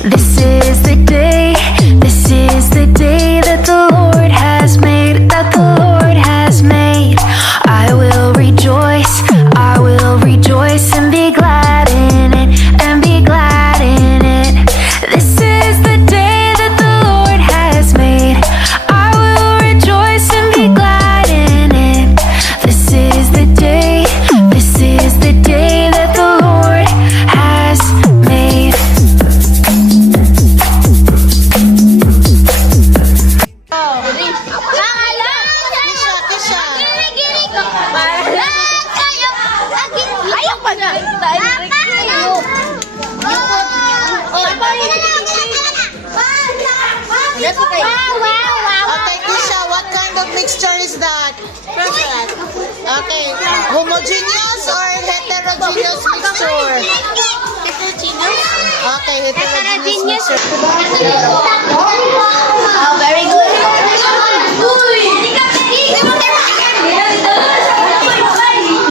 This is the day, this is the day that the Lord has made, that the Lord has made. I will rejoice and be glad in it, and be glad in it. This is the day that the Lord has made. I will rejoice and be glad in it. This is the day, this is the day that the Lord has made. Ayaw pa na. Okay, Kisha, what kind of mixture is that? Okay, homogeneous or heterogeneous mixture? Okay, heterogeneous mixture.